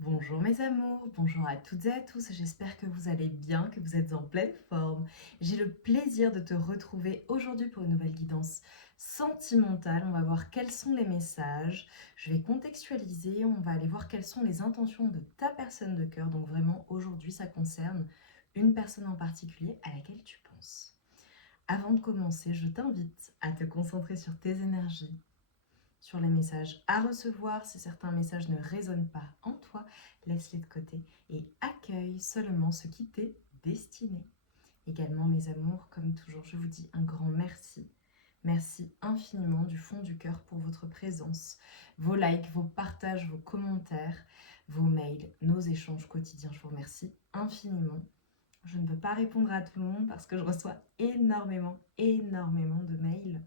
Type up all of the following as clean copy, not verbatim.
Bonjour mes amours, bonjour à toutes et à tous, j'espère que vous allez bien, que vous êtes en pleine forme. J'ai le plaisir de te retrouver aujourd'hui pour une nouvelle guidance sentimentale. On va voir quels sont les messages, je vais contextualiser, on va aller voir quelles sont les intentions de ta personne de cœur. Donc vraiment aujourd'hui ça concerne une personne en particulier à laquelle tu penses. Avant de commencer, je t'invite à te concentrer sur tes énergies, sur les messages à recevoir. Si certains messages ne résonnent pas en toi, laisse-les de côté et accueille seulement ce qui t'est destiné. Également, mes amours, comme toujours, je vous dis un grand merci. Merci infiniment du fond du cœur pour votre présence, vos likes, vos partages, vos commentaires, vos mails, nos échanges quotidiens. Je vous remercie infiniment. Je ne peux pas répondre à tout le monde parce que je reçois énormément de mails.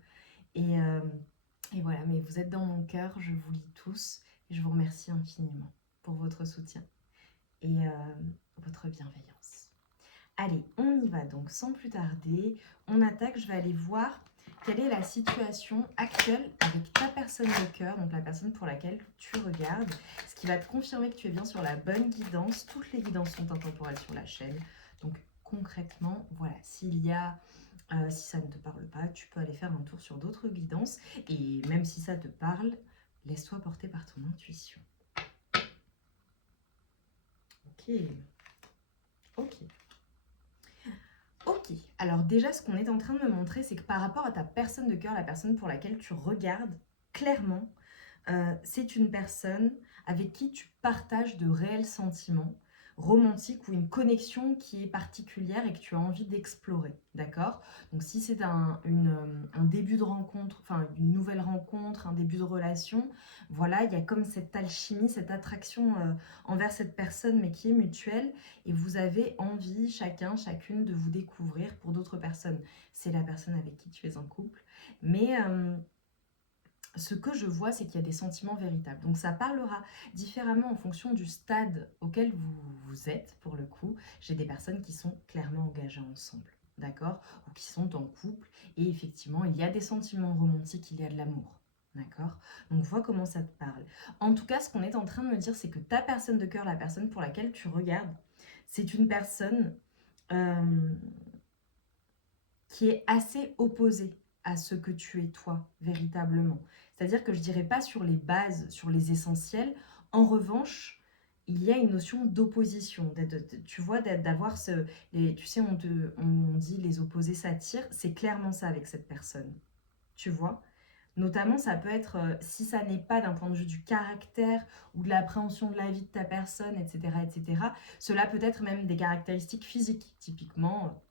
Et et voilà, mais vous êtes dans mon cœur, je vous lis tous et je vous remercie infiniment pour votre soutien et votre bienveillance. Allez, on y va donc sans plus tarder. On attaque, je vais aller voir quelle est la situation actuelle avec ta personne de cœur, donc la personne pour laquelle tu regardes, ce qui va te confirmer que tu es bien sur la bonne guidance. Toutes les guidances sont intemporelles sur la chaîne. Donc concrètement, voilà, si ça ne te parle pas, tu peux aller faire un tour sur d'autres guidances. Et même si ça te parle, laisse-toi porter par ton intuition. Ok. Ok. Ok. Alors déjà, ce qu'on est en train de me montrer, c'est que par rapport à ta personne de cœur, la personne pour laquelle tu regardes, clairement, c'est une personne avec qui tu partages de réels sentiments romantiques ou une connexion qui est particulière et que tu as envie d'explorer, d'accord? Donc si c'est un début de rencontre, enfin une nouvelle rencontre, un début de relation, voilà, il y a comme cette alchimie, cette attraction envers cette personne, mais qui est mutuelle, et vous avez envie chacun, chacune de vous découvrir pour d'autres personnes. C'est la personne avec qui tu es en couple, mais ce que je vois, c'est qu'il y a des sentiments véritables. Donc ça parlera différemment en fonction du stade auquel vous êtes, pour le coup. J'ai des personnes qui sont clairement engagées ensemble, d'accord? Ou qui sont en couple. Et effectivement, il y a des sentiments romantiques, il y a de l'amour. D'accord? Donc vois comment ça te parle. En tout cas, ce qu'on est en train de me dire, c'est que ta personne de cœur, la personne pour laquelle tu regardes, c'est une personne euh, qui est assez opposé à ce que tu es toi, véritablement. C'est-à-dire que je dirais pas sur les bases, sur les essentiels. En revanche, il y a une notion d'opposition. Tu vois, d'avoir ce... tu sais, on dit les opposés s'attirent. C'est clairement ça avec cette personne. Tu vois? Notamment, ça peut être, si ça n'est pas d'un point de vue du caractère ou de l'appréhension de la vie de ta personne, etc., etc., cela peut être même des caractéristiques physiques. Typiquement,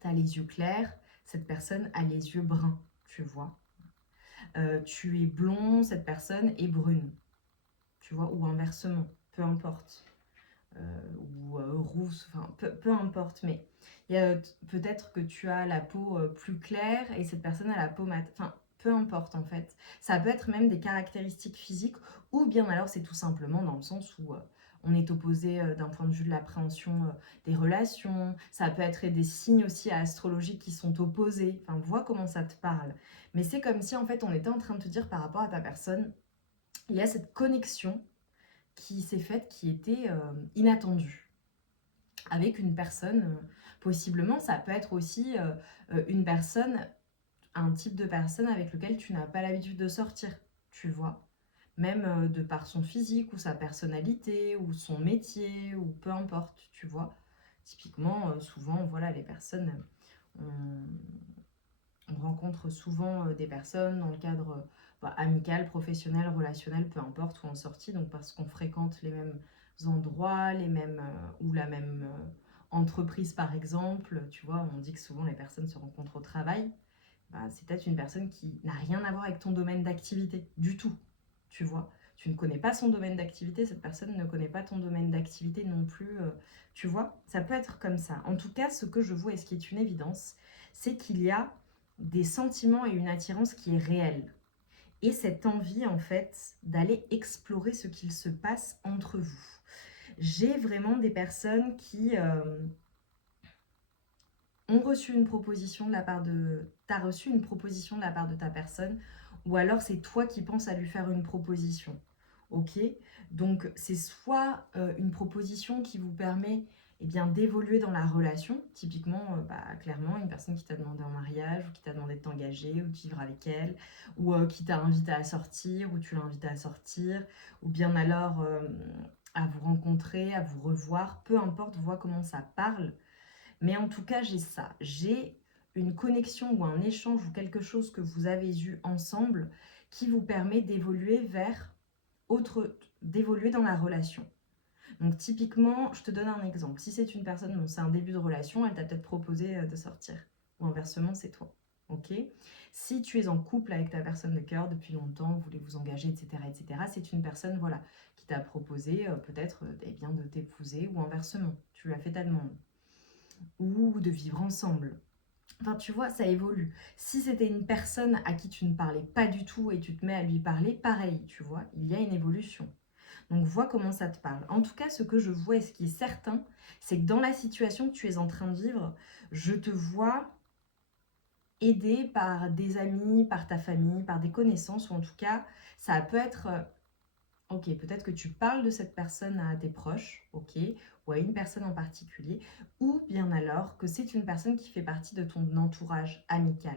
tu as les yeux clairs, cette personne a les yeux bruns, tu vois. Tu es blond, cette personne est brune, tu vois, ou inversement, peu importe. Ou rousse, enfin, peu importe, mais il y a peut-être que tu as la peau plus claire et cette personne a la peau mat, enfin, peu importe en fait. Ça peut être même des caractéristiques physiques ou bien alors c'est tout simplement dans le sens où on est opposé d'un point de vue de l'appréhension des relations. Ça peut être des signes aussi astrologiques qui sont opposés. Enfin, vois comment ça te parle. Mais c'est comme si en fait on était en train de te dire par rapport à ta personne, il y a cette connexion qui s'est faite qui était inattendue avec une personne, possiblement ça peut être aussi une personne, un type de personne avec lequel tu n'as pas l'habitude de sortir, tu vois. Même de par son physique ou sa personnalité ou son métier ou peu importe, tu vois. Typiquement, souvent, voilà, les personnes, on rencontre souvent des personnes dans le cadre amical, professionnel, relationnel, peu importe, ou en sortie, donc parce qu'on fréquente les mêmes endroits, les mêmes ou la même entreprise par exemple, tu vois, on dit que souvent les personnes se rencontrent au travail, bah, c'est peut-être une personne qui n'a rien à voir avec ton domaine d'activité du tout, tu vois. Tu ne connais pas son domaine d'activité, cette personne ne connaît pas ton domaine d'activité non plus, tu vois. Ça peut être comme ça. En tout cas, ce que je vois et ce qui est une évidence, c'est qu'il y a des sentiments et une attirance qui est réelle. Et cette envie, en fait, d'aller explorer ce qu'il se passe entre vous. J'ai vraiment des personnes qui ont reçu une proposition de la part de... T'as reçu une proposition de la part de ta personne, ou alors c'est toi qui penses à lui faire une proposition. ok? Donc, c'est soit une proposition qui vous permet eh bien, d'évoluer dans la relation. Typiquement, clairement, une personne qui t'a demandé en mariage, ou qui t'a demandé de t'engager, ou de vivre avec elle, ou qui t'a invité à sortir, ou tu l'as invité à sortir, ou bien alors à vous rencontrer, à vous revoir, peu importe, vois comment ça parle. Mais en tout cas, j'ai ça. J'ai une connexion ou un échange ou quelque chose que vous avez eu ensemble qui vous permet d'évoluer vers d'évoluer dans la relation. Donc typiquement, je te donne un exemple. Si c'est une personne, bon, c'est un début de relation, elle t'a peut-être proposé de sortir. Ou inversement, c'est toi. Ok. Si tu es en couple avec ta personne de cœur depuis longtemps, vous voulez vous engager, etc., c'est une personne, voilà, qui t'a proposé peut-être eh bien, de t'épouser ou inversement. Tu lui as fait ta demande. Ou de vivre ensemble. Enfin, tu vois, ça évolue. Si c'était une personne à qui tu ne parlais pas du tout et tu te mets à lui parler, pareil, tu vois, il y a une évolution. Donc, vois comment ça te parle. En tout cas, ce que je vois et ce qui est certain, c'est que dans la situation que tu es en train de vivre, je te vois aidé par des amis, par ta famille, par des connaissances, ou en tout cas, ça peut être ok, peut-être que tu parles de cette personne à tes proches, ok, ou à une personne en particulier, ou bien alors que c'est une personne qui fait partie de ton entourage amical,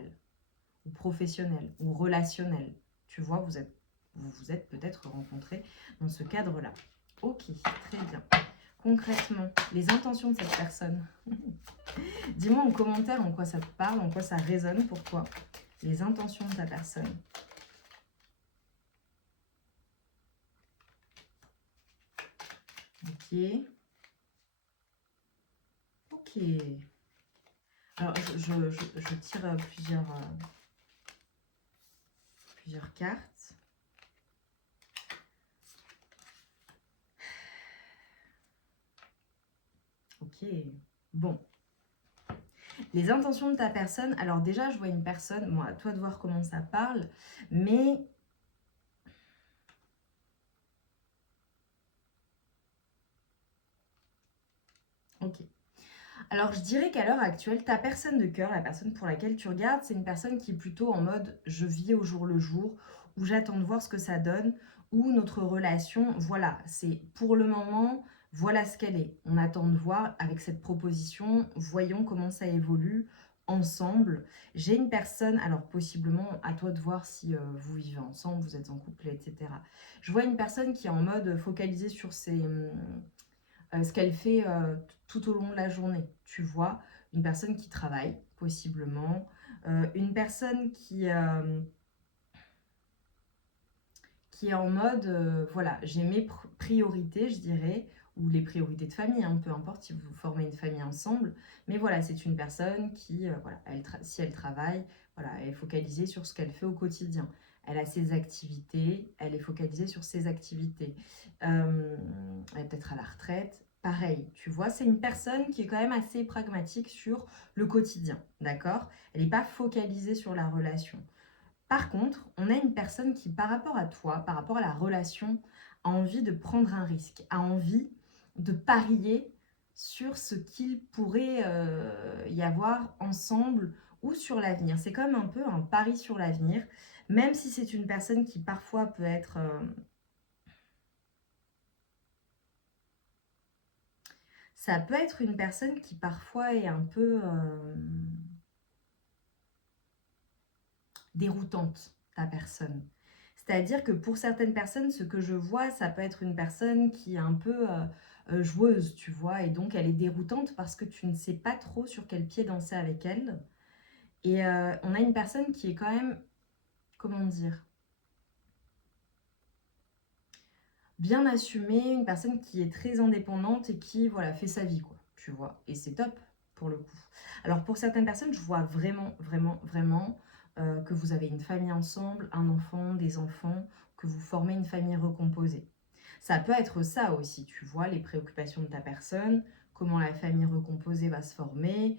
ou professionnel, ou relationnel. Tu vois, vous vous êtes peut-être rencontrés dans ce cadre-là. Ok, très bien. Concrètement, les intentions de cette personne. Dis-moi en commentaire en quoi ça te parle, en quoi ça résonne pour toi. Les intentions de ta personne. Ok. Ok. Alors, je tire plusieurs cartes. Ok. Bon. Les intentions de ta personne. Alors déjà, je vois une personne. Bon, à toi de voir comment ça parle. Mais... Ok. Alors, je dirais qu'à l'heure actuelle, ta personne de cœur, la personne pour laquelle tu regardes, c'est une personne qui est plutôt en mode « je vis au jour le jour » ou « j'attends de voir ce que ça donne » ou notre relation, voilà, c'est pour le moment, voilà ce qu'elle est. On attend de voir avec cette proposition, voyons comment ça évolue ensemble. J'ai une personne, alors possiblement à toi de voir si vous vivez ensemble, vous êtes en couple, etc. Je vois une personne qui est en mode focalisée sur ce qu'elle fait tout au long de la journée. Tu vois, une personne qui travaille, possiblement, une personne qui est en mode, voilà, j'ai mes priorités, je dirais, ou les priorités de famille, hein, peu importe si vous formez une famille ensemble, mais voilà, c'est une personne qui, voilà, si elle travaille, voilà, elle est focalisée sur ce qu'elle fait au quotidien. Elle a ses activités, elle est focalisée sur ses activités. Elle est peut-être à la retraite. Pareil, tu vois, c'est une personne qui est quand même assez pragmatique sur le quotidien, d'accord? Elle n'est pas focalisée sur la relation. Par contre, on a une personne qui, par rapport à toi, par rapport à la relation, a envie de prendre un risque, a envie de parier sur ce qu'il pourrait y avoir ensemble ou sur l'avenir. C'est comme un peu un pari sur l'avenir, même si c'est une personne qui parfois peut être... ça peut être une personne qui parfois est un peu déroutante, ta personne. C'est-à-dire que pour certaines personnes, ce que je vois, ça peut être une personne qui est un peu joueuse, tu vois, et donc elle est déroutante parce que tu ne sais pas trop sur quel pied danser avec elle. Et on a une personne qui est quand même, comment dire, bien assumée, une personne qui est très indépendante et qui, voilà, fait sa vie, quoi, tu vois. Et c'est top, pour le coup. Alors, pour certaines personnes, je vois vraiment, vraiment, vraiment que vous avez une famille ensemble, un enfant, des enfants, que vous formez une famille recomposée. Ça peut être ça aussi, tu vois, les préoccupations de ta personne, comment la famille recomposée va se former,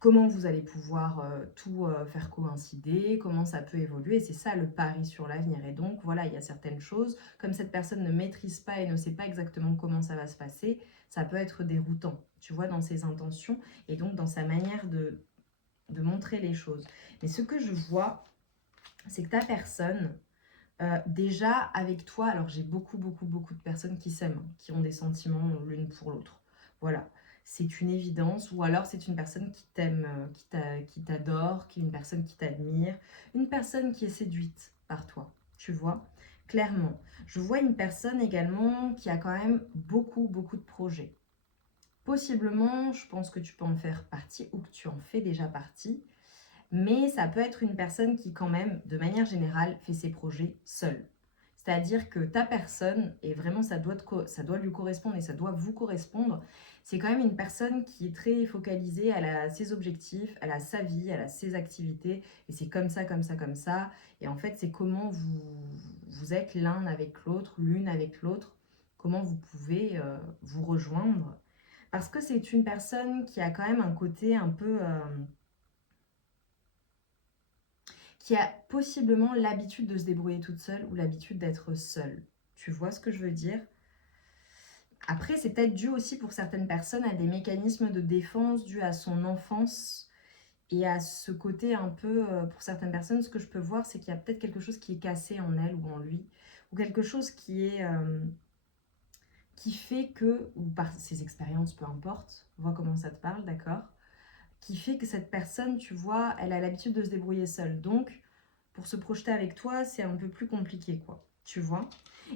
comment vous allez pouvoir tout faire coïncider, comment ça peut évoluer. C'est ça le pari sur l'avenir. Et donc, voilà, il y a certaines choses, comme cette personne ne maîtrise pas et ne sait pas exactement comment ça va se passer, ça peut être déroutant, tu vois, dans ses intentions et donc dans sa manière de montrer les choses. Mais ce que je vois, c'est que ta personne, déjà avec toi, alors j'ai beaucoup, beaucoup, beaucoup de personnes qui s'aiment, hein, qui ont des sentiments l'une pour l'autre. Voilà, c'est une évidence. Ou alors c'est une personne qui t'aime, qui t'adore, qui est une personne qui t'admire, une personne qui est séduite par toi, tu vois, clairement. Je vois une personne également qui a quand même beaucoup, beaucoup de projets. Possiblement, je pense que tu peux en faire partie ou que tu en fais déjà partie. Mais ça peut être une personne qui quand même, de manière générale, fait ses projets seule. C'est-à-dire que ta personne, et vraiment ça doit lui correspondre et ça doit vous correspondre, c'est quand même une personne qui est très focalisée, elle a ses objectifs, elle a sa vie, elle a ses activités, et c'est comme ça, comme ça, comme ça. Et en fait, c'est comment vous êtes l'un avec l'autre, l'une avec l'autre, comment vous pouvez vous rejoindre. Parce que c'est une personne qui a quand même un côté un peu... qui a possiblement l'habitude de se débrouiller toute seule ou l'habitude d'être seule. Tu vois ce que je veux dire? Après, c'est peut-être dû aussi pour certaines personnes à des mécanismes de défense dus à son enfance et à ce côté un peu, pour certaines personnes, ce que je peux voir, c'est qu'il y a peut-être quelque chose qui est cassé en elle ou en lui, ou quelque chose qui fait que, ou par ses expériences, peu importe, vois comment ça te parle, d'accord? Qui fait que cette personne, tu vois, elle a l'habitude de se débrouiller seule. Donc, pour se projeter avec toi, c'est un peu plus compliqué, quoi. Tu vois?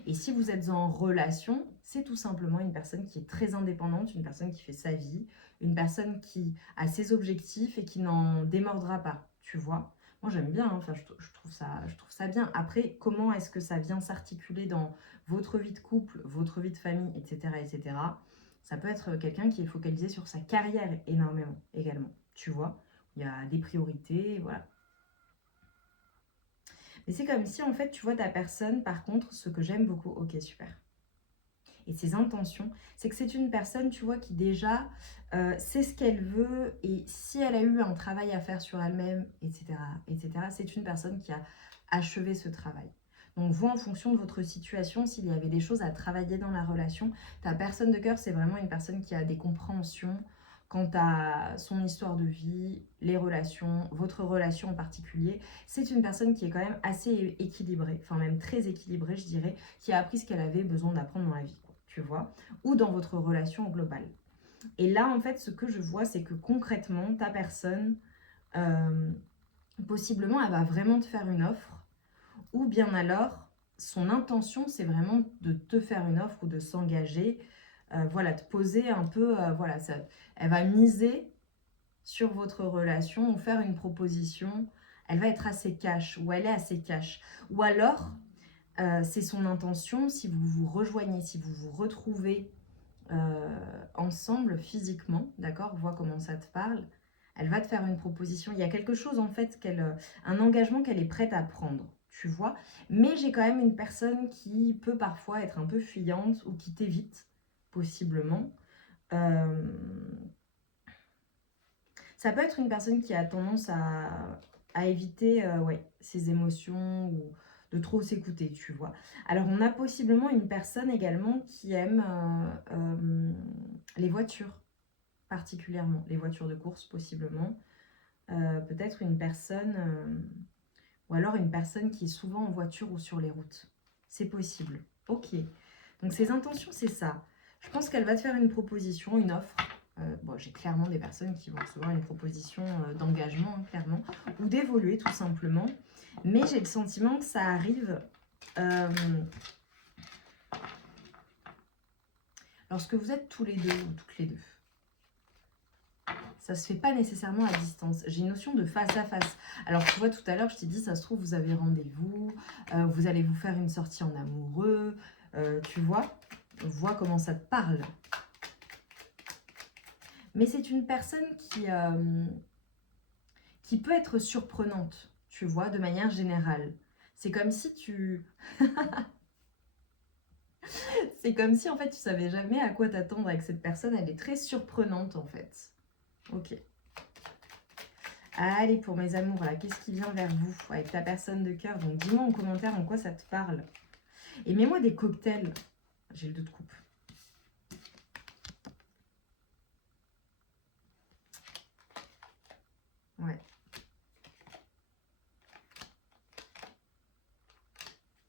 Et si vous êtes en relation, c'est tout simplement une personne qui est très indépendante, une personne qui fait sa vie, une personne qui a ses objectifs et qui n'en démordra pas. Tu vois? Moi, j'aime bien, hein. Enfin, je trouve ça bien. Après, comment est-ce que ça vient s'articuler dans votre vie de couple, votre vie de famille, etc., etc. Ça peut être quelqu'un qui est focalisé sur sa carrière énormément également. Tu vois? Il y a des priorités, voilà. Mais c'est comme si, en fait, tu vois ta personne, par contre, ce que j'aime beaucoup, ok, super. Et ses intentions, c'est que c'est une personne, tu vois, qui déjà sait ce qu'elle veut et si elle a eu un travail à faire sur elle-même, etc., etc., c'est une personne qui a achevé ce travail. Donc, vous, en fonction de votre situation, s'il y avait des choses à travailler dans la relation, ta personne de cœur, c'est vraiment une personne qui a des compréhensions quant à son histoire de vie, les relations, votre relation en particulier. C'est une personne qui est quand même assez équilibrée, enfin même très équilibrée, je dirais, qui a appris ce qu'elle avait besoin d'apprendre dans la vie, quoi, tu vois, ou dans votre relation globale. Et là, en fait, ce que je vois, c'est que concrètement, ta personne, euh, possiblement, elle va vraiment te faire une offre, ou bien alors, son intention, c'est vraiment de te faire une offre ou de s'engager, voilà, de poser un peu, voilà, ça, elle va miser sur votre relation ou faire une proposition, elle va être assez cash ou elle est assez cash. Ou alors, c'est son intention, si vous vous rejoignez, si vous vous retrouvez ensemble physiquement, d'accord, vois comment ça te parle, elle va te faire une proposition. Il y a quelque chose en fait, un engagement qu'elle est prête à prendre, tu vois. Mais j'ai quand même une personne qui peut parfois être un peu fuyante ou qui t'évite, possiblement. Euh, Ça peut être une personne qui a tendance à éviter ouais, ses émotions ou de trop s'écouter, tu vois. Alors, on a possiblement une personne également qui aime les voitures, particulièrement. Les voitures de course, possiblement. Peut-être une personne, ou alors une personne qui est souvent en voiture ou sur les routes. C'est possible. Ok. Donc, ses intentions, c'est ça. Je pense qu'elle va te faire une proposition, une offre. Bon, j'ai clairement des personnes qui vont recevoir une proposition d'engagement, hein, clairement, ou d'évoluer tout simplement. Mais j'ai le sentiment que ça arrive euh, lorsque vous êtes tous les deux ou toutes les deux. Ça se fait pas nécessairement à distance. J'ai une notion de face à face. Alors, tu vois, tout à l'heure, je t'ai dit, ça se trouve, vous avez rendez-vous, vous allez vous faire une sortie en amoureux, tu vois, comment ça te parle. Mais c'est une personne qui peut être surprenante, tu vois, de manière générale. C'est comme si tu... c'est comme si, en fait, tu savais jamais à quoi t'attendre avec cette personne. Elle est très surprenante, en fait. Ok. Allez, pour mes amours, là, qu'est-ce qui vient vers vous avec ta personne de cœur? Donc, dis-moi en commentaire en quoi ça te parle. Et mets-moi des cocktails. J'ai le 2 de coupe. Ouais.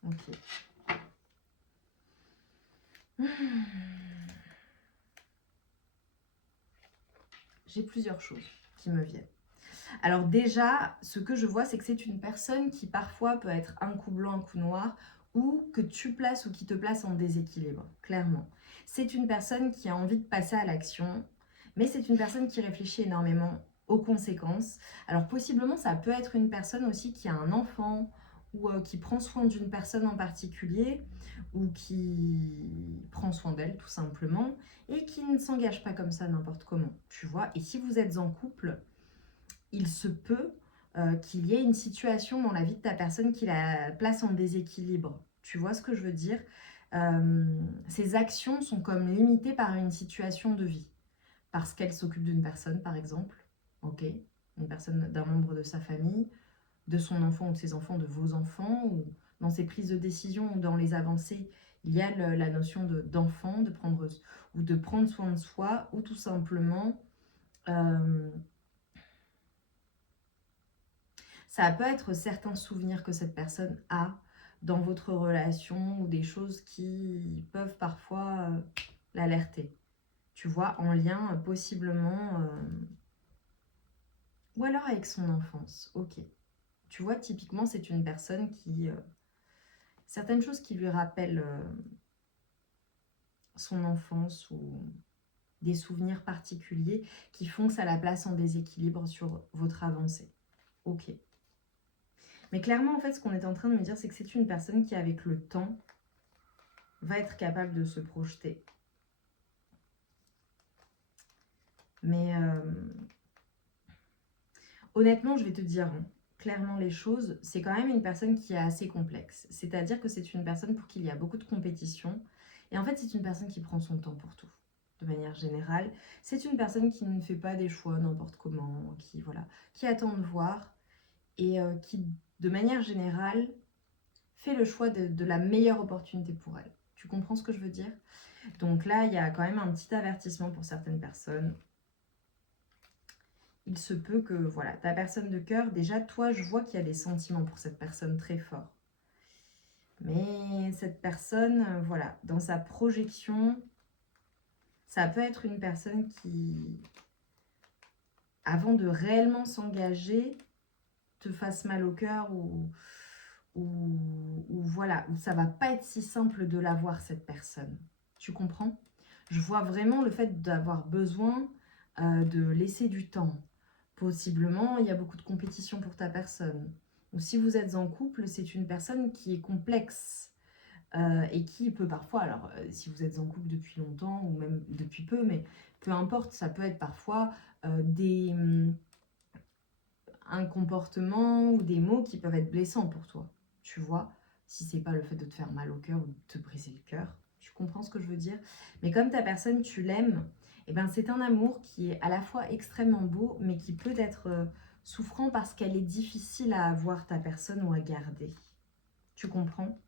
Ok. J'ai plusieurs choses qui me viennent. Alors déjà, ce que je vois, c'est que c'est une personne qui parfois peut être un coup blanc, un coup noir, ou que tu places ou qui te place en déséquilibre, clairement. C'est une personne qui a envie de passer à l'action, mais c'est une personne qui réfléchit énormément aux conséquences. Alors possiblement, ça peut être une personne aussi qui a un enfant, ou qui prend soin d'une personne en particulier, ou qui prend soin d'elle tout simplement, et qui ne s'engage pas comme ça n'importe comment, tu vois. Et si vous êtes en couple, il se peut qu'il y ait une situation dans la vie de ta personne qui la place en déséquilibre. Tu vois ce que je veux dire? Ses actions sont comme limitées par une situation de vie. Parce qu'elle s'occupe d'une personne, par exemple, ok, une personne d'un membre de sa famille, de son enfant ou de ses enfants, de vos enfants, ou dans ses prises de décision ou dans les avancées, il y a la notion d'enfant, de prendre ou de prendre soin de soi, ou tout simplement ça peut être certains souvenirs que cette personne a dans votre relation ou des choses qui peuvent parfois l'alerter. Tu vois, en lien possiblement, ou alors avec son enfance. Ok. Tu vois, typiquement, c'est une personne qui... certaines choses qui lui rappellent son enfance ou des souvenirs particuliers qui font que ça la place en déséquilibre sur votre avancée. Ok. Mais clairement, en fait, ce qu'on est en train de me dire, c'est que c'est une personne qui, avec le temps, va être capable de se projeter. Mais honnêtement, je vais te dire clairement les choses, c'est quand même une personne qui est assez complexe. C'est-à-dire que c'est une personne pour qui il y a beaucoup de compétition. Et en fait, c'est une personne qui prend son temps pour tout, de manière générale. C'est une personne qui ne fait pas des choix n'importe comment, qui, voilà, qui attend de voir et qui, de manière générale, fait le choix de la meilleure opportunité pour elle. Tu comprends ce que je veux dire? Donc là, il y a quand même un petit avertissement pour certaines personnes. Il se peut que, voilà, ta personne de cœur, déjà, toi, je vois qu'il y a des sentiments pour cette personne très forts. Mais cette personne, voilà, dans sa projection, ça peut être une personne qui, avant de réellement s'engager, te fasse mal au cœur ou voilà, où ça va pas être si simple de la voir, cette personne. Tu comprends? Je vois vraiment le fait d'avoir besoin de laisser du temps. Possiblement, il y a beaucoup de compétition pour ta personne. Ou si vous êtes en couple, c'est une personne qui est complexe et qui peut parfois, alors si vous êtes en couple depuis longtemps ou même depuis peu, mais peu importe, ça peut être parfois un comportement ou des mots qui peuvent être blessants pour toi. Tu vois, si c'est pas le fait de te faire mal au cœur ou de te briser le cœur. Tu comprends ce que je veux dire? Mais comme ta personne, tu l'aimes, eh ben c'est un amour qui est à la fois extrêmement beau, mais qui peut être souffrant parce qu'elle est difficile à avoir, ta personne, ou à garder. Tu comprends?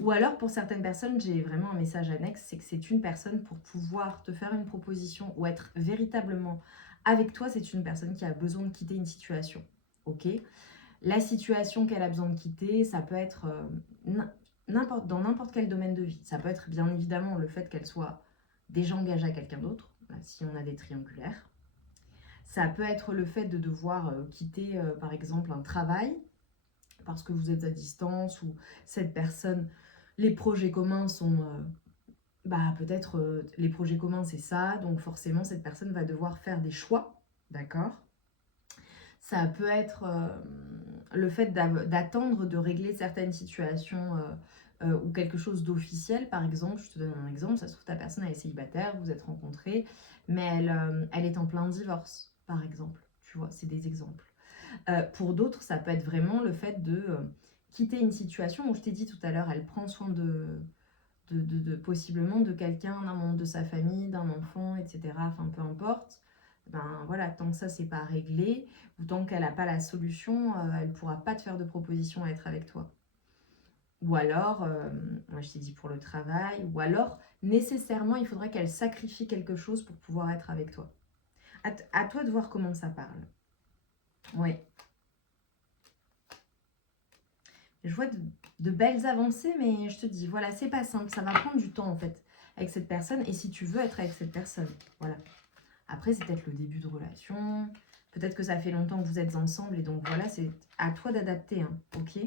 Ou alors, pour certaines personnes, j'ai vraiment un message annexe, c'est que c'est une personne pour pouvoir te faire une proposition ou être véritablement avec toi, c'est une personne qui a besoin de quitter une situation. Ok? La situation qu'elle a besoin de quitter, ça peut être dans n'importe quel domaine de vie. Ça peut être bien évidemment le fait qu'elle soit déjà engagée à quelqu'un d'autre, si on a des triangulaires. Ça peut être le fait de devoir quitter, par exemple, un travail parce que vous êtes à distance ou cette personne, les projets communs sont... peut-être les projets communs, c'est ça, donc forcément, cette personne va devoir faire des choix, d'accord? Ça peut être le fait d'attendre de régler certaines situations ou quelque chose d'officiel. Par exemple, je te donne un exemple, ça se trouve ta personne elle est célibataire, vous êtes rencontrés, mais elle est en plein divorce, par exemple. Tu vois, c'est des exemples. Pour d'autres, ça peut être vraiment le fait de quitter une situation où je t'ai dit tout à l'heure, elle prend soin possiblement de quelqu'un, d'un membre de sa famille, d'un enfant, etc. Enfin, peu importe. Ben voilà, tant que ça, c'est pas réglé, ou tant qu'elle n'a pas la solution, elle ne pourra pas te faire de proposition à être avec toi. Ou alors, moi je t'ai dit pour le travail, ou alors, nécessairement, il faudrait qu'elle sacrifie quelque chose pour pouvoir être avec toi. À toi de voir comment ça parle. Oui. Je vois de belles avancées, mais je te dis, voilà, c'est pas simple. Ça va prendre du temps, en fait, avec cette personne. Et si tu veux être avec cette personne, voilà. Après, c'est peut-être le début de relation. Peut-être que ça fait longtemps que vous êtes ensemble. Et donc, voilà, c'est à toi d'adapter, hein, ok?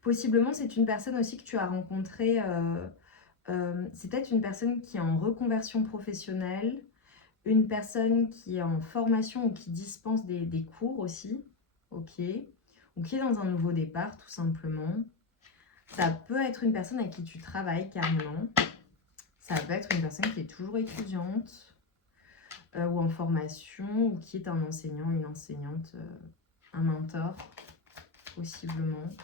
Possiblement, c'est une personne aussi que tu as rencontrée. C'est peut-être une personne qui est en reconversion professionnelle. Une personne qui est en formation ou qui dispense des cours aussi. Ok. Ou qui est dans un nouveau départ, tout simplement. Ça peut être une personne avec qui tu travailles carrément. Ça peut être une personne qui est toujours étudiante ou en formation ou qui est un enseignant, une enseignante, un mentor, possiblement.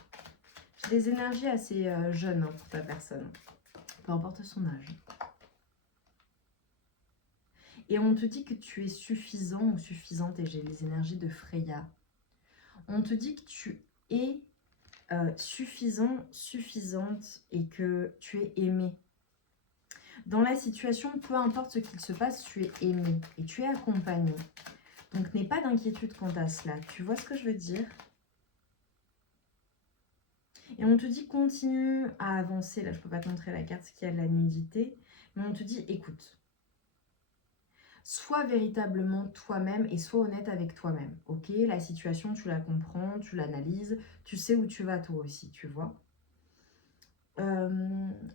J'ai des énergies assez jeunes hein, pour ta personne, peu importe son âge. Et on te dit que tu es suffisant ou suffisante, et j'ai les énergies de Freya. On te dit que tu es suffisant, suffisante et que tu es aimé. Dans la situation, peu importe ce qu'il se passe, tu es aimé et tu es accompagné. Donc, n'aie pas d'inquiétude quant à cela. Tu vois ce que je veux dire? Et on te dit continue à avancer. Là, je ne peux pas te montrer la carte qui a de la nudité. Mais on te dit écoute. Sois véritablement toi-même et sois honnête avec toi-même. Ok, la situation, tu la comprends, tu l'analyses. Tu sais où tu vas toi aussi, tu vois.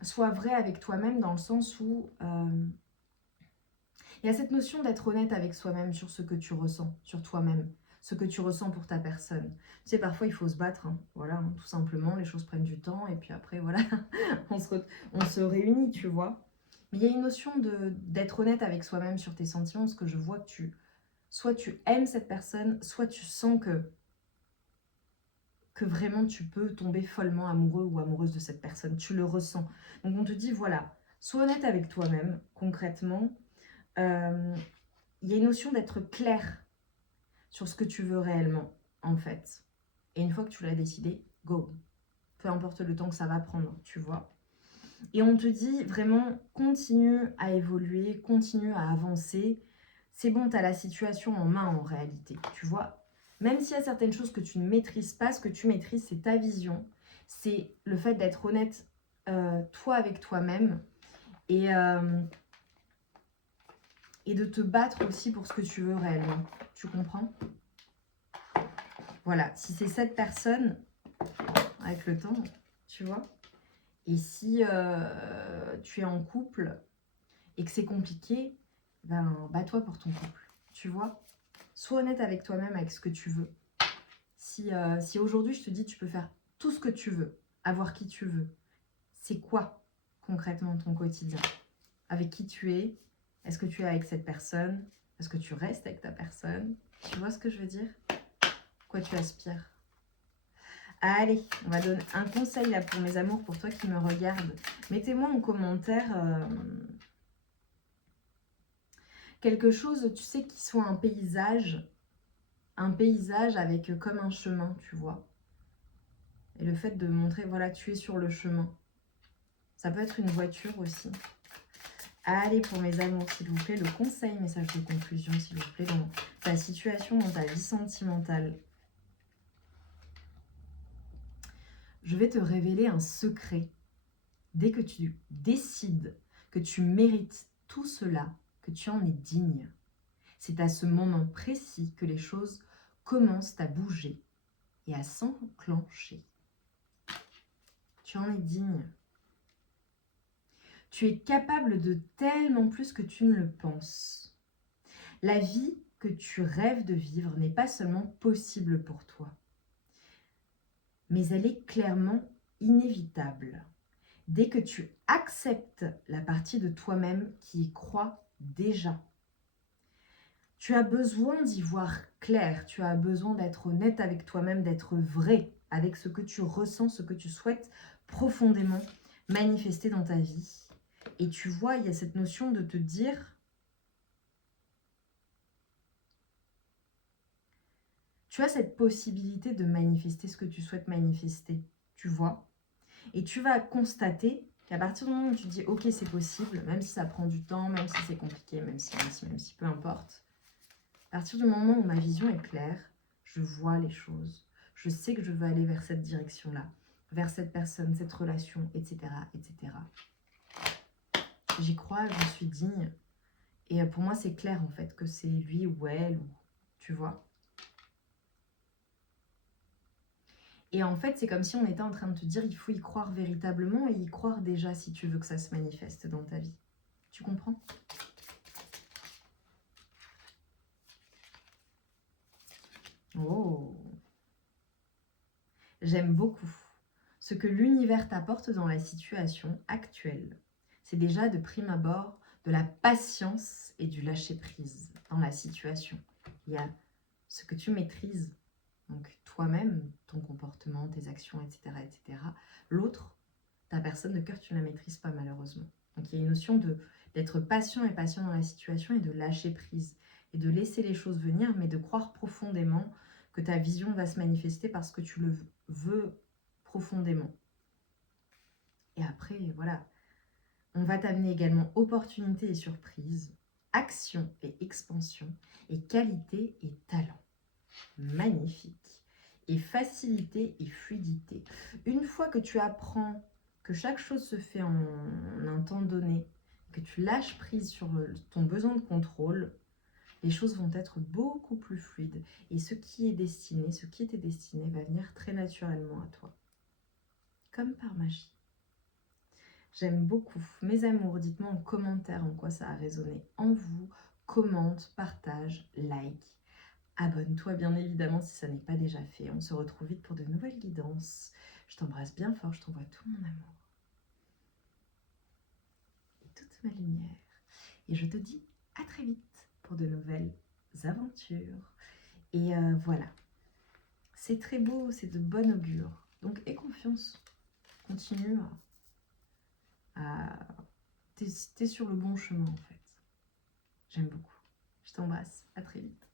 Sois vrai avec toi-même dans le sens où il y a cette notion d'être honnête avec soi-même sur ce que tu ressens, sur toi-même, ce que tu ressens pour ta personne. Tu sais, parfois il faut se battre, hein, voilà, hein, tout simplement, les choses prennent du temps et puis après, voilà, on se réunit, tu vois. Mais il y a une notion d'être honnête avec soi-même sur tes sentiments, parce que je vois que soit tu aimes cette personne, soit tu sens que vraiment tu peux tomber follement amoureux ou amoureuse de cette personne. Tu le ressens. Donc on te dit, voilà, sois honnête avec toi-même, concrètement. Il y a une notion d'être clair sur ce que tu veux réellement, en fait. Et une fois que tu l'as décidé, go. Peu importe le temps que ça va prendre, tu vois. Et on te dit vraiment, continue à évoluer, continue à avancer. C'est bon, tu as la situation en main en réalité, tu vois. Même s'il y a certaines choses que tu ne maîtrises pas, ce que tu maîtrises, c'est ta vision. C'est le fait d'être honnête, toi avec toi-même. Et de te battre aussi pour ce que tu veux réellement. Tu comprends? Voilà, si c'est cette personne, avec le temps, tu vois. Et si tu es en couple et que c'est compliqué, ben bats-toi pour ton couple, tu vois. Sois honnête avec toi-même, avec ce que tu veux. Si aujourd'hui je te dis tu peux faire tout ce que tu veux, avoir qui tu veux, c'est quoi concrètement ton quotidien? Avec qui tu es? Est-ce que tu es avec cette personne? Est-ce que tu restes avec ta personne? Tu vois ce que je veux dire? Quoi tu aspires? Allez, on va donner un conseil là pour mes amours, pour toi qui me regardes. Mettez-moi en commentaire quelque chose, tu sais, qui soit un paysage avec comme un chemin, tu vois. Et le fait de montrer, voilà, tu es sur le chemin. Ça peut être une voiture aussi. Allez, pour mes amours, s'il vous plaît, le conseil, message de conclusion, s'il vous plaît, dans ta situation, dans ta vie sentimentale. Je vais te révéler un secret. Dès que tu décides que tu mérites tout cela, que tu en es digne, c'est à ce moment précis que les choses commencent à bouger et à s'enclencher. Tu en es digne. Tu es capable de tellement plus que tu ne le penses. La vie que tu rêves de vivre n'est pas seulement possible pour toi, mais elle est clairement inévitable. Dès que tu acceptes la partie de toi-même qui y croit déjà. Tu as besoin d'y voir clair, tu as besoin d'être honnête avec toi-même, d'être vrai avec ce que tu ressens, ce que tu souhaites profondément manifester dans ta vie. Et tu vois, il y a cette notion de te dire, tu as cette possibilité de manifester ce que tu souhaites manifester, tu vois. Et tu vas constater qu'à partir du moment où tu dis, ok, c'est possible, même si ça prend du temps, même si c'est compliqué, même si, peu importe. À partir du moment où ma vision est claire, je vois les choses, Je sais que je veux aller vers cette direction-là, vers cette personne, cette relation, etc. etc. J'y crois, j'en suis digne. Et pour moi, c'est clair en fait que c'est lui ou elle, ou tu vois. Et en fait, c'est comme si on était en train de te dire, il faut y croire véritablement et y croire déjà si tu veux que ça se manifeste dans ta vie. Tu comprends? Oh, j'aime beaucoup. Ce que l'univers t'apporte dans la situation actuelle, c'est déjà de prime abord de la patience et du lâcher-prise dans la situation. Il y a ce que tu maîtrises, donc toi-même, ton comportement, tes actions, etc. etc. L'autre, ta personne de cœur, tu ne la maîtrises pas malheureusement. Donc il y a une notion d'être patient et patient dans la situation et de lâcher prise et de laisser les choses venir, mais de croire profondément que ta vision va se manifester parce que tu le veux profondément. Et après, voilà, on va t'amener également opportunités et surprises, action et expansion, et qualité et talent. Magnifique. Et facilité et fluidité. Une fois que tu apprends que chaque chose se fait en un temps donné, que tu lâches prise sur ton besoin de contrôle, les choses vont être beaucoup plus fluides. Et ce qui est destiné, ce qui était destiné va venir très naturellement à toi. Comme par magie. J'aime beaucoup. Mes amours, dites-moi en commentaire en quoi ça a résonné en vous. Commente, partage, like. Abonne-toi bien évidemment si ça n'est pas déjà fait. On se retrouve vite pour de nouvelles guidances. Je t'embrasse bien fort, je t'envoie tout mon amour et toute ma lumière. Et je te dis à très vite pour de nouvelles aventures. Et voilà, c'est très beau, c'est de bon augure. Donc aie confiance, continue à... T'es sur le bon chemin en fait. J'aime beaucoup. Je t'embrasse, à très vite.